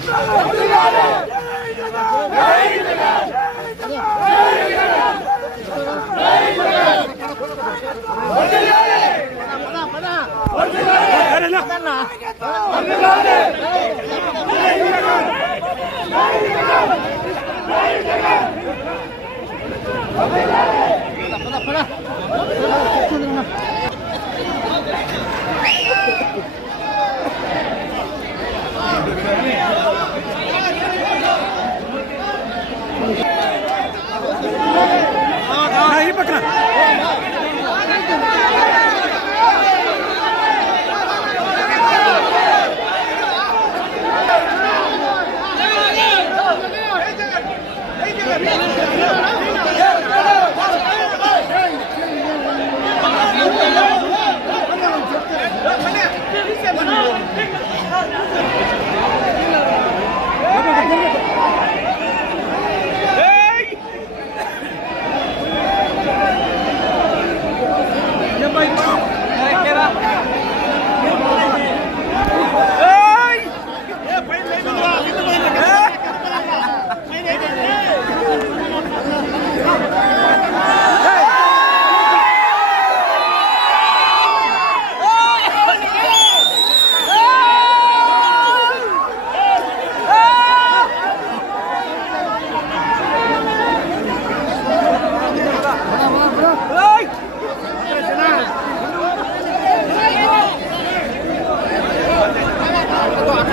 పద పద.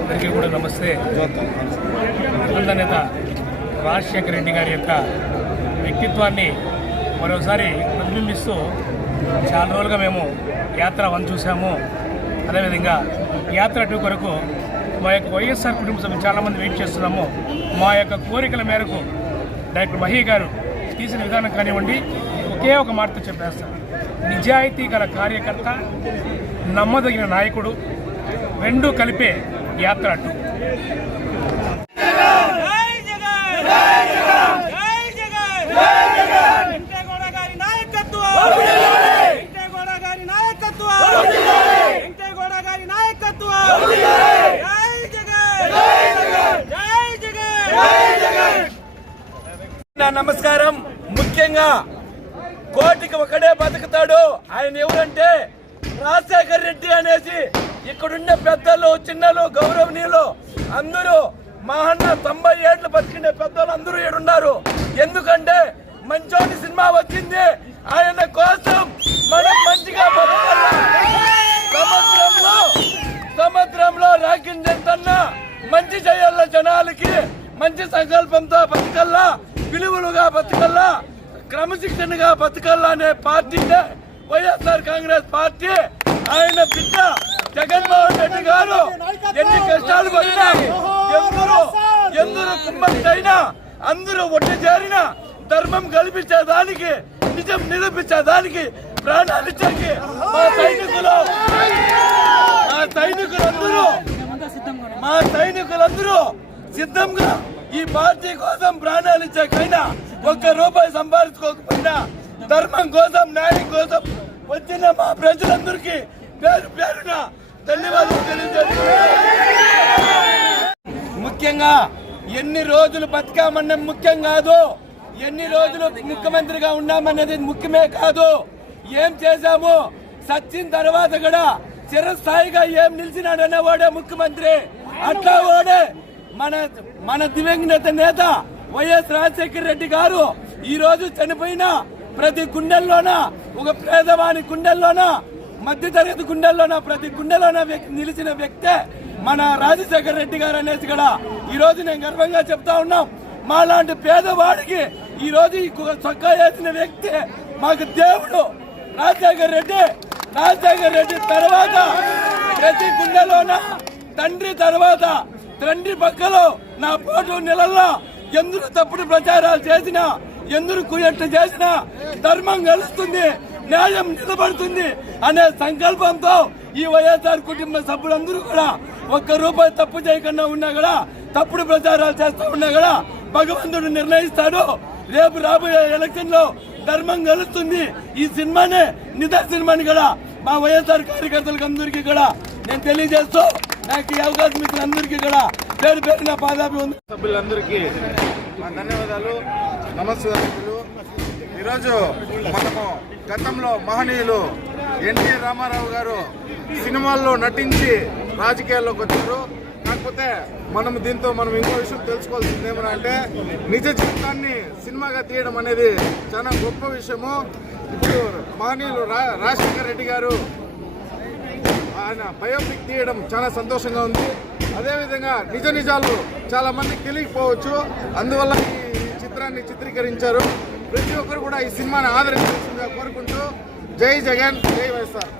అందరికీ కూడా నమస్తే. దివంగత నేత రాజశేఖర రెడ్డి గారి యొక్క వ్యక్తిత్వాన్ని మరోసారి ప్రతిబింబిస్తూ చాలా రోజులుగా మేము యాత్ర వన్ చూసాము అదేవిధంగా యాత్ర టూ కొరకు మా యొక్క వైఎస్ఆర్ కుటుంబ సభ్యులు చాలామంది వెయిట్ చేస్తున్నాము. మా యొక్క కోరికల మేరకు డాక్టర్ మహీ గారు తీసిన విధానం కానివ్వండి ఒకే ఒక మాటతో చెప్పేస్తాను. నిజాయితీ గల కార్యకర్త నమ్మదగిన నాయకుడు రెండు కలిపే యాత్ర అటు. గారి నమస్కారం. ముఖ్యంగా కోటికి ఒకడే బతుకుతాడు. ఆయన ఎవరంటే రాజశేఖర్ రెడ్డి అనేసి ఇక్కడున్న పెద్దలు చిన్నలు గౌరవనీయులు అందరూ మా అన్న తొంభై ఏళ్ళు బతికిన పెద్దలు అందరూ ఏడున్నారు ఎందుకంటే మంచోని సినిమా వచ్చింది. ఆయన కోసం మనం మంచిగా బతకాలి? సముద్రంలో సముద్రంలో రాకింజంతన్న మంచి చేయాల జనాలకి? మంచి సంకల్పంతో బతకల్లా? విలువలుగా బతకల్లా? క్రమశిక్షణగా బతకల్లా అనే పార్టీనే వైఎస్ఆర్ కాంగ్రెస్ పార్టీ ఆయన బిడ్డ జగన్మోహన్ రెడ్డి గారు ఎన్ని కష్టాలు పడినా ఎందరూ ఎందరూ కుమ్మక్కైనా అందరూ ఒట్టి చేరిన ధర్మం కల్పించేదానికి నిజం నిరూపించేదానికి ప్రాణాలు ఇచ్చాకి మా సైనికులు మా సైనికులందరూ మా సైనికులందరూ సిద్ధంగా ఈ పార్టీ కోసం ప్రాణాలు ఇచ్చాకైనా ఒక్క రూపాయి సంపాదించుకోకపోయినా ధర్మం కోసం న్యాయం కోసం వచ్చిన మా ప్రజలందరికీ పేరు పేరున ధన్యవాదాలు తెలియజేస్తున్నాను. ముఖ్యంగా ఎన్ని రోజులు బతికామన్నది ముఖ్యం కాదు. ఎన్ని రోజులు ముఖ్యమంత్రిగా ఉన్నామన్నది ముఖ్యమే కాదు. ఏం చేశాము? సచ్చిన తర్వాత కూడా చిరస్థాయిగా ఏం నిలిచినాడనే వాడే ముఖ్యమంత్రి. అట్లా వాడే మన మన దివంగత నేత వైఎస్ రాజశేఖర రెడ్డి గారు ఈ రోజు చనిపోయిన ప్రతి గుండెల్లోన ఒక పేదవాని గుండెల్లోన మధ్యతరగతి గుండెల్లోన ప్రతి గుండెలోన వ్యక్తి నిలిచిన వ్యక్తే మన రాజశేఖర రెడ్డి గారు అనేసి కూడా ఈ రోజు నేను గర్వంగా చెప్తా ఉన్నాం. మాలాంటి పేదవాడికి ఈరోజు చొక్కా వేసిన వ్యక్తి మాకు దేవుడు. రాజశేఖర రెడ్డి రాజశేఖర రెడ్డి తర్వాత ప్రతి గుండెలోన తండ్రి తర్వాత తండ్రి పక్కలో నా పోటు నెలల్లో ఎందుకు తప్పుడు ప్రచారాలు చేసినా ఎందుకు కుయట్లు చేసినా ధర్మం గెలుస్తుంది. న్యాయం నిలబడుతుంది అనే సంకల్పంతో ఈ వైఎస్ఆర్ కుటుంబ సభ్యులందరూ కూడా ఒక్క రూపాయి తప్పు చేయకుండా ఉన్నా కూడా తప్పుడు ప్రచారాలు చేస్తూ ఉన్నా కూడా భగవంతుడు నిర్ణయిస్తాడు. రేపు రాబోయే ఎలక్షన్లో ధర్మం గెలుస్తుంది. ఈ సినిమానే నిదర్శనమని కూడా మా వైఎస్ఆర్ కార్యకర్తలకు అందరికీ కూడా నేను తెలియజేస్తూ నాకు ఈ అవకాశం ఇచ్చిన అందరికీ కూడా పేరు పేరు నా పాదాభి ఉంది సభ్యులందరికీ ధన్యవాదాలు. నమస్కారాలు ఈరోజు మనము గతంలో మహనీయులు ఎన్టీ రామారావు గారు సినిమాల్లో నటించి రాజకీయాల్లోకి వచ్చారు. కాకపోతే మనం దీంతో మనం ఇంకో విషయం తెలుసుకోవాల్సింది ఏమన్నా అంటే నిజ జీవితాన్ని సినిమాగా తీయడం అనేది చాలా గొప్ప విషయము. ఇప్పుడు మహనీయులు రా రాజశేఖర రెడ్డి గారు ఆయన బయోపిక్ తీయడం చాలా సంతోషంగా ఉంది. అదేవిధంగా నిజ నిజాలు చాలామంది తెలియకపోవచ్చు. అందువల్ల ఈ చిత్రాన్ని చిత్రీకరించారు. ప్రతి ఒక్కరు కూడా ఈ సినిమాని ఆదరించాల్సిందిగా కోరుకుంటూ జై జగన్ జై వైఎస్ఆర్.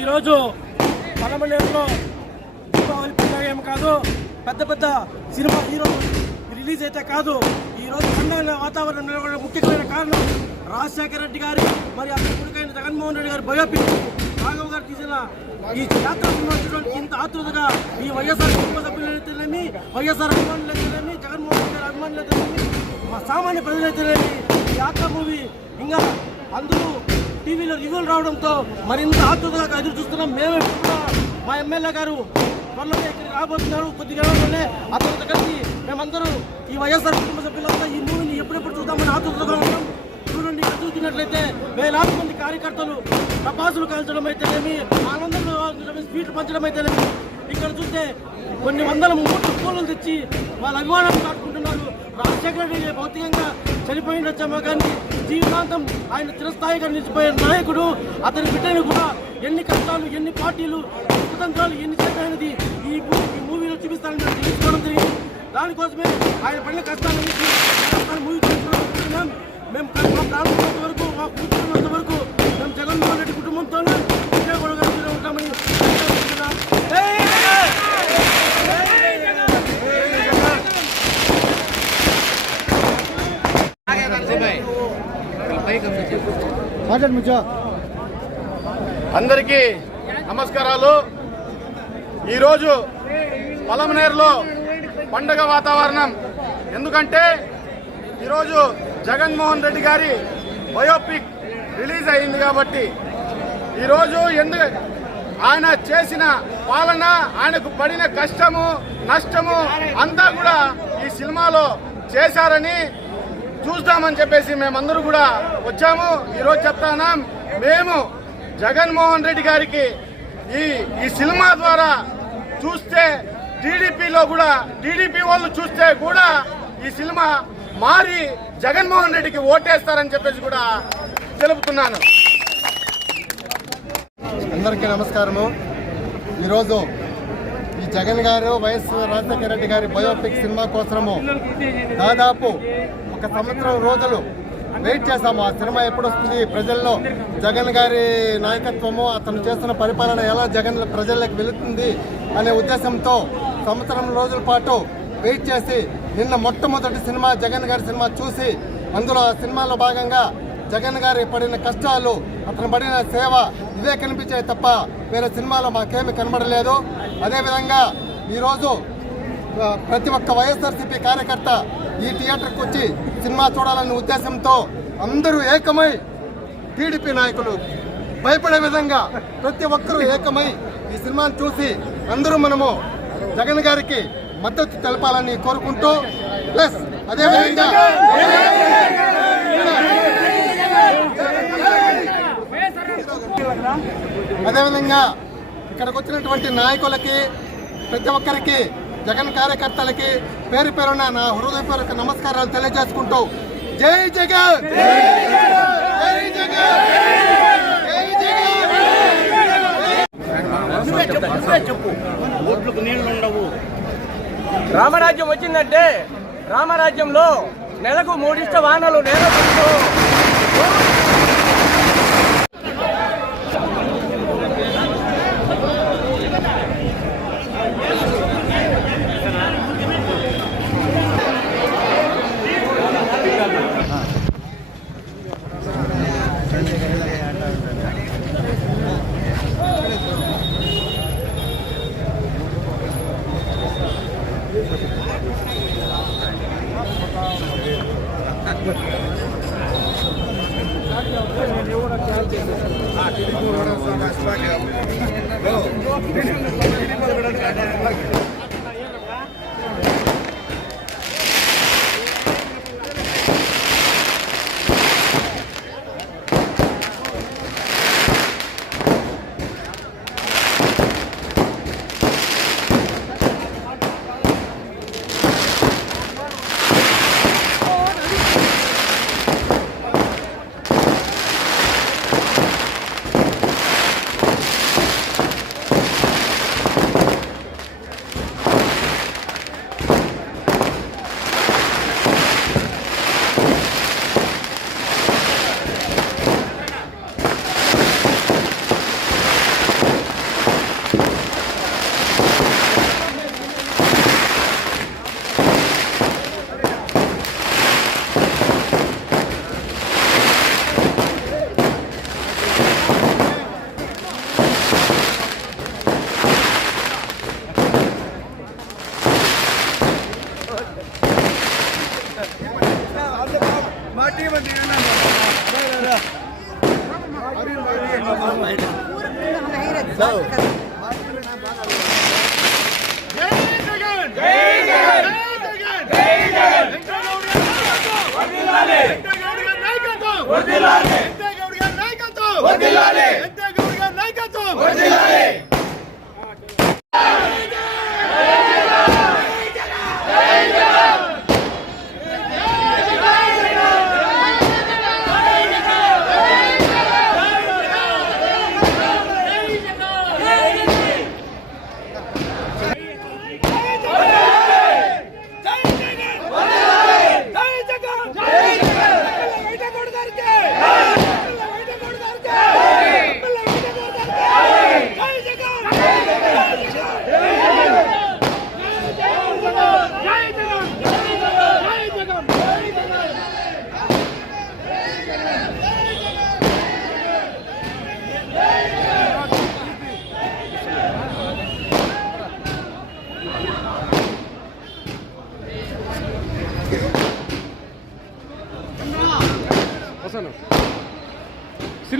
ఈరోజు పలమనేరులో దీపావళి పండుగ ఏం కాదు పెద్ద పెద్ద సినిమా హీరోలు రిలీజ్ అయితే కాదు. ఈ రోజు వాతావరణం నిలబడే ముఖ్యమైన కారణం. రాజశేఖర రెడ్డి గారి మరి అతని కొడుకైన జగన్మోహన్ రెడ్డి గారి బయోపిక్. రాఘవ్ గారు తీసిన ఈ జాతర ఇంత ఆతృతగా ఈ వైఎస్ఆర్ కుటుంబ సభ్యులైతేనేమి వైఎస్ఆర్ అభిమానులైతేనేమి జగన్మోహన్ రెడ్డి గారి అభిమానులైతేనేమి మా సామాన్య ప్రజలైతేనేమి ఈ యాత్ర మూవీ ఇంకా అందరూ టీవీలో రివ్యూలు రావడంతో మరింత ఆతృతగా ఎదురు చూస్తున్నాం. మేమే మా ఎమ్మెల్యే గారు. త్వరలోనే ఇక్కడికి రాబోతున్నారు. కొద్ది గంటలోనే అతనితో కలిసి మేమందరూ ఈ వైఎస్ఆర్ కుటుంబ సభ్యులంతా ఈ మూవీని ఎప్పుడెప్పుడు చూద్దామని ఆతృతగా ఉన్నాం. చూడండి ఇక్కడ చూసినట్లయితే వేలాది మంది కార్యకర్తలు టపాసులు కాల్చడం అయితేనేమి ఆనందంలో స్వీట్లు పంచడం అయితేనేమి ఇక్కడ చూస్తే కొన్ని వందల మూడు పూలను తెచ్చి వాళ్ళ అభిమానాన్ని కాటుకుంటున్నారు. రాజశేఖర రెడ్డి భౌతికంగా చనిపోయినచ్చామో కానీ జీవితాంతం ఆయన చిరస్థాయిగా నిలిచిపోయిన నాయకుడు అతని బిడ్డని కూడా ఎన్ని కష్టాలు ఎన్ని పార్టీలు కుతంత్రాలు ఎన్ని చేసినది ఈ ఈ మూవీలో చూపిస్తానని మేము తెలుసుకోవడం జరిగింది. దానికోసమే ఆయన పడిన కష్టాలన్నింటి మూవీ చూసుకున్నాం మేము క- మా ప్రాంతం వరకు మా కూతురున్నంత వరకు మేము జగన్మోహన్ రెడ్డి కుటుంబంతోనే విజయవాడ గారితో ఉంటామని మాట్లాడు ముచ్చా. అందరికీ నమస్కారాలు. ఈరోజు పలమనేరులో పండగ వాతావరణం. ఎందుకంటే ఈరోజు జగన్మోహన్ రెడ్డి గారి బయోపిక్ రిలీజ్ అయింది కాబట్టి ఈరోజు ఎందుకు ఆయన చేసిన పాలన ఆయనకు పడిన కష్టము నష్టము అంతా కూడా ఈ సినిమాలో చేశారని చూస్తామని చెప్పేసి మేమందరూ కూడా వచ్చాము. ఈరోజు చెప్తానాం మేము జగన్మోహన్ రెడ్డి గారికి ఈ ఈ సినిమా ద్వారా చూస్తే టీడీపీలో కూడా టీడీపీ వాళ్ళు చూస్తే కూడా ఈ సినిమా మారి జగన్మోహన్ రెడ్డికి ఓటేస్తారని చెప్పేసి కూడా తెలుపుతున్నాను. అందరికీ నమస్కారము. ఈరోజు ఈ జగన్ గారు వైఎస్ రాజశేఖర రెడ్డి గారి బయోపిక్ సినిమా కోసము దాదాపు ఒక సంవత్సరం రోజులు వెయిట్ చేస్తాము. ఆ సినిమా ఎప్పుడు వస్తుంది ప్రజల్లో జగన్ గారి నాయకత్వము అతను చేస్తున్న పరిపాలన ఎలా జగన్ ప్రజల్లోకి వెళుతుంది అనే ఉద్దేశంతో సంవత్సరం రోజుల పాటు వెయిట్ చేసి నిన్న మొట్టమొదటి సినిమా జగన్ గారి సినిమా చూసి అందులో ఆ సినిమాలో భాగంగా జగన్ గారి పడిన కష్టాలు అతను పడిన సేవ ఇవే కనిపించాయి తప్ప వేరే సినిమాలో మాకేమి కనబడలేదు. అదేవిధంగా ఈరోజు ప్రతి ఒక్క వైఎస్ఆర్సీపీ కార్యకర్త ఈ థియేటర్కి వచ్చి సినిమా చూడాలనే ఉద్దేశంతో అందరూ ఏకమై టీడీపీ నాయకులు భయపడే విధంగా ప్రతి ఒక్కరూ ఏకమై ఈ సినిమాను చూసి అందరూ మనము జగన్ గారికి మద్దతు తెలపాలని కోరుకుంటూ ప్లస్ అదేవిధంగా అదేవిధంగా ఇక్కడికి వచ్చినటువంటి నాయకులకి ప్రతి ఒక్కరికి జగన్ కార్యకర్తలకి పేరు పేరున నా హృదయపూర్వక నమస్కారాలు తెలియజేసుకుంటూ జై జగన్! జై జగన్ జై జగన్ రామరాజ్యం వచ్చిందంటే రామరాజ్యంలో నెలకు మూడిష్ట వాహనాలు నేరకుంటూ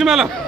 సినిమాలో